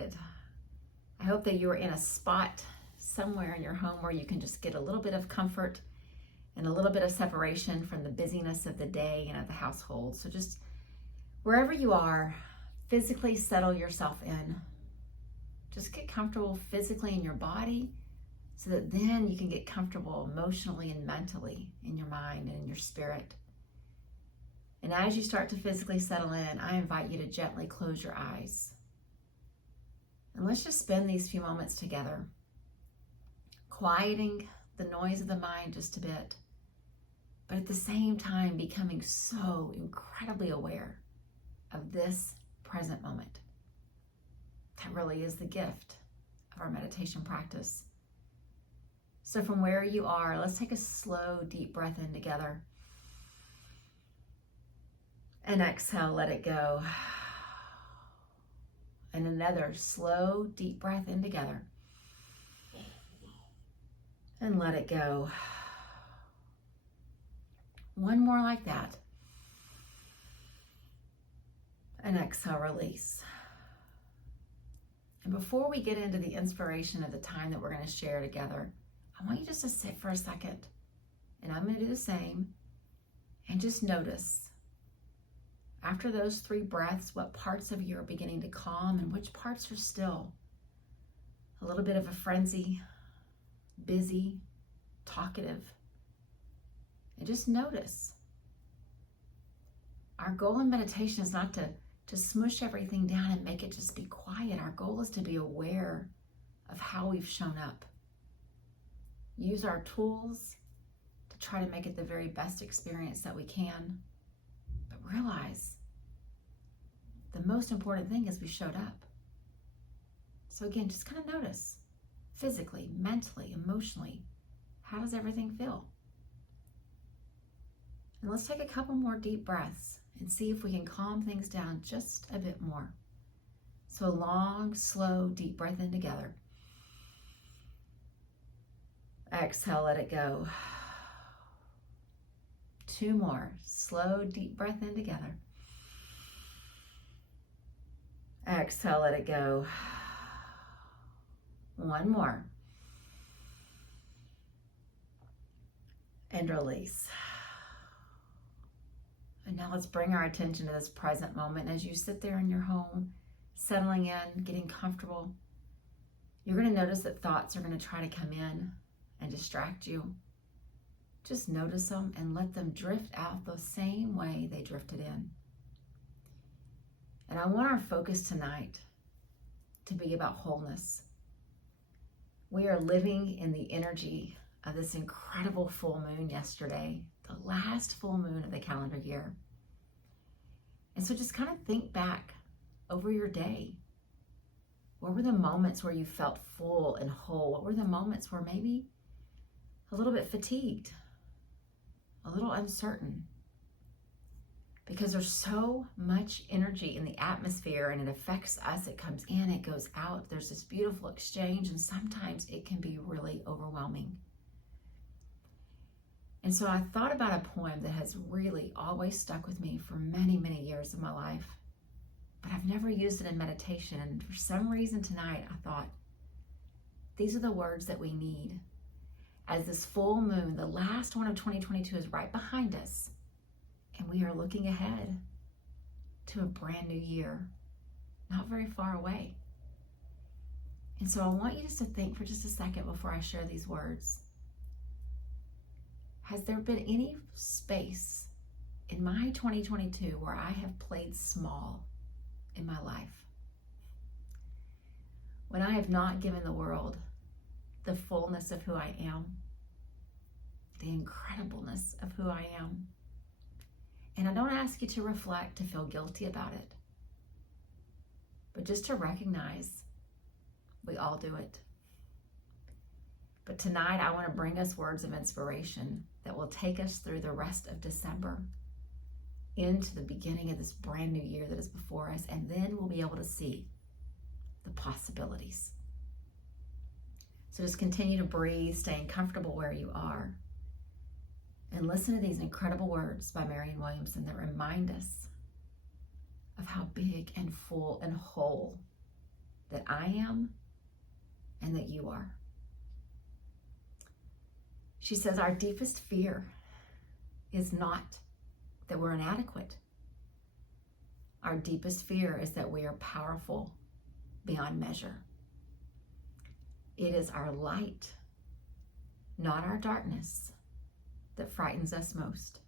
started. I hope that you are in a spot somewhere in your home where you can just get a little bit of comfort and a little bit of separation from the busyness of the day and of the household. So just wherever you are, physically settle yourself in. Just get comfortable physically in your body so that then you can get comfortable emotionally and mentally in your mind and in your spirit. And as you start to physically settle in, I invite you to gently close your eyes. And let's just spend these few moments together, quieting the noise of the mind just a bit, but at the same time becoming so incredibly aware of this present moment. That really is the gift of our meditation practice. So from where you are, let's take a slow, deep breath in together. And exhale, let it go. And another slow, deep breath in together. And let it go. One more like that. And exhale, release. And before we get into the inspiration of the time that we're going to share together, I want you just to sit for a second. And I'm going to do the same. And just notice, after those 3 breaths, what parts of you are beginning to calm and which parts are still a little bit of a frenzy, busy, talkative. And just notice. Our goal in meditation is not to smush everything down and make it just be quiet. Our goal is to be aware of how we've shown up. Use our tools to try to make it the very best experience that we can. But realize the most important thing is we showed up. So again, just kind of notice physically, mentally, emotionally, how does everything feel? And let's take a couple more deep breaths and see if we can calm things down just a bit more. So a long, slow, deep breath in together. Exhale, let it go. 2 more. Slow, deep breath in together. Exhale, let it go. 1 more. And release. And now let's bring our attention to this present moment. As you sit there in your home, settling in, getting comfortable, you're going to notice that thoughts are going to try to come in and distract you. Just notice them and let them drift out the same way they drifted in. And I want our focus tonight to be about wholeness. We are living in the energy of this incredible full moon yesterday, the last full moon of the calendar year. And so just kind of think back over your day. What were the moments where you felt full and whole? What were the moments where maybe a little bit fatigued, a little uncertain? Because there's so much energy in the atmosphere and it affects us. It comes in, it goes out. There's this beautiful exchange, and sometimes it can be really overwhelming. And so I thought about a poem that has really always stuck with me for many, many years of my life, but I've never used it in meditation. And for some reason tonight, I thought, these are the words that we need. As this full moon, the last one of 2022, is right behind us, and we are looking ahead to a brand new year, not very far away. And so I want you just to think for just a second before I share these words. Has there been any space in my 2022 where I have played small in my life? When I have not given the world the fullness of who I am, the incredibleness of who I am. And I don't ask you to reflect, to feel guilty about it, but just to recognize we all do it. But tonight I want to bring us words of inspiration that will take us through the rest of December into the beginning of this brand new year that is before us, and then we'll be able to see the possibilities. So just continue to breathe, staying comfortable where you are, and listen to these incredible words by Marianne Williamson that remind us of how big and full and whole that I am and that you are. She says our deepest fear is not that we're inadequate. Our deepest fear is that we are powerful beyond measure. It is our light, not our darkness, that frightens us most.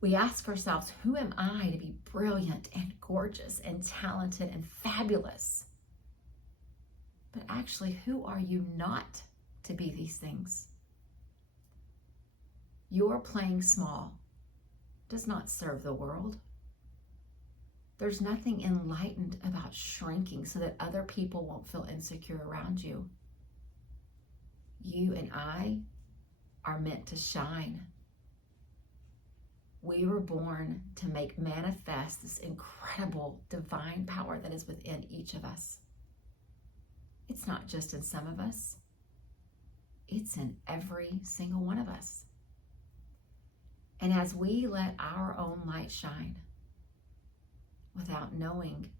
We ask ourselves, who am I to be brilliant and gorgeous and talented and fabulous? But actually, who are you not to be these things? Your playing small does not serve the world. There's nothing enlightened about shrinking so that other people won't feel insecure around you. You and I are meant to shine. We were born to make manifest this incredible divine power that is within each of us. It's not just in some of us. It's in every single one of us. And as we let our own light shine, without knowing,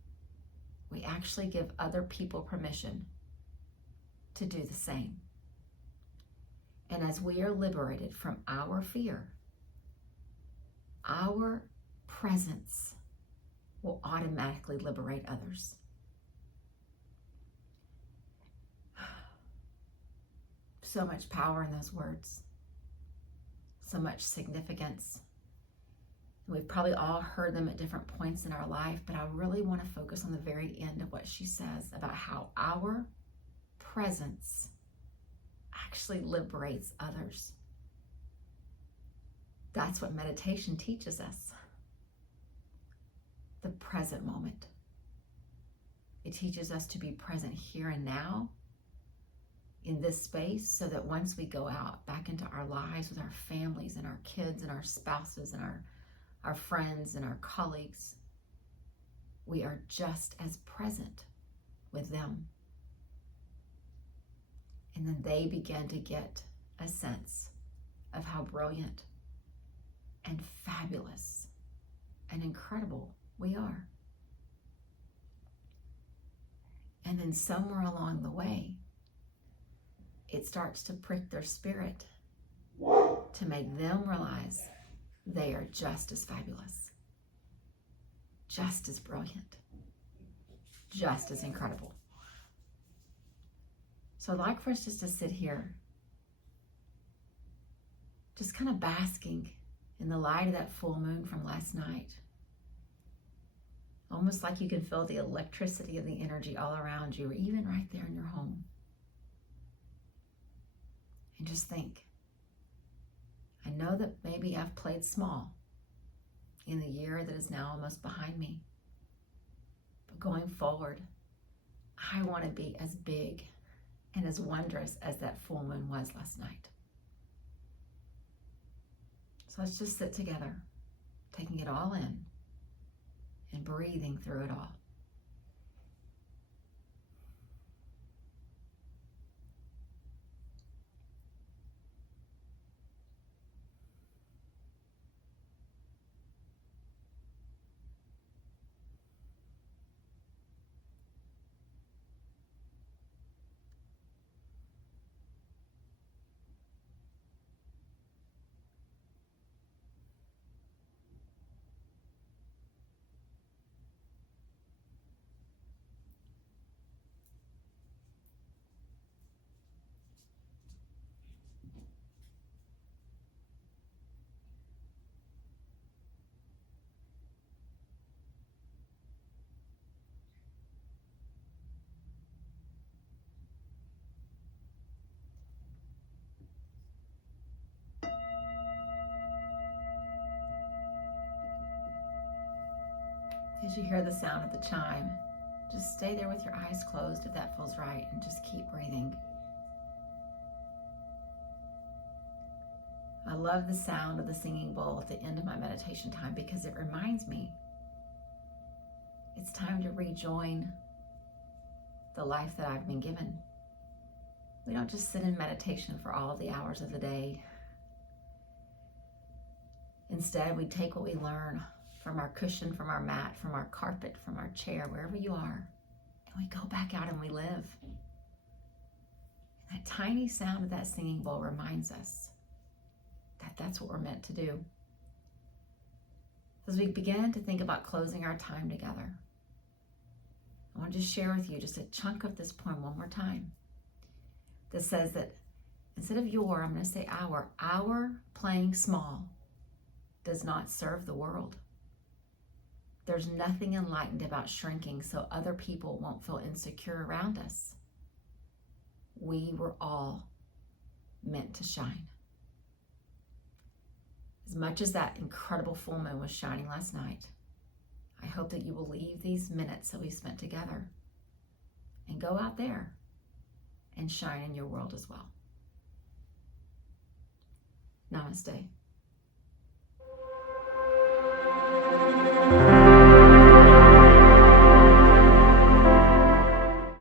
we actually give other people permission to do the same. And as we are liberated from our fear, our presence will automatically liberate others. So much power in those words. So much significance. We've probably all heard them at different points in our life, but I really want to focus on the very end of what she says about how our presence actually liberates others. That's what meditation teaches us. The present moment. It teaches us to be present here and now in this space so that once we go out back into our lives with our families and our kids and our spouses and our friends and our colleagues, we are just as present with them. And then they begin to get a sense of how brilliant and fabulous and incredible we are. And then somewhere along the way, it starts to prick their spirit to make them realize they are just as fabulous, just as brilliant, just as incredible. So I'd like for us just to sit here, just kind of basking in the light of that full moon from last night. Almost like you can feel the electricity of the energy all around you, or even right there in your home. And just think, I know that maybe I've played small in the year that is now almost behind me. But going forward, I want to be as big and as wondrous as that full moon was last night. So let's just sit together, taking it all in and breathing through it all. As you hear the sound of the chime, just stay there with your eyes closed if that feels right, and just keep breathing. I love the sound of the singing bowl at the end of my meditation time because it reminds me it's time to rejoin the life that I've been given. We don't just sit in meditation for all of the hours of the day. Instead, we take what we learn from our cushion, from our mat, from our carpet, from our chair, wherever you are, And we go back out and we live. That tiny sound of that singing bowl reminds us that that's what we're meant to do. As we begin to think about closing our time together, I want to just share with you just a chunk of this poem one more time that says that instead of your, I'm going to say our playing small does not serve the world. There's nothing enlightened about shrinking so other people won't feel insecure around us. We were all meant to shine. As much as that incredible full moon was shining last night, I hope that you will leave these minutes that we spent together and go out there and shine in your world as well. Namaste.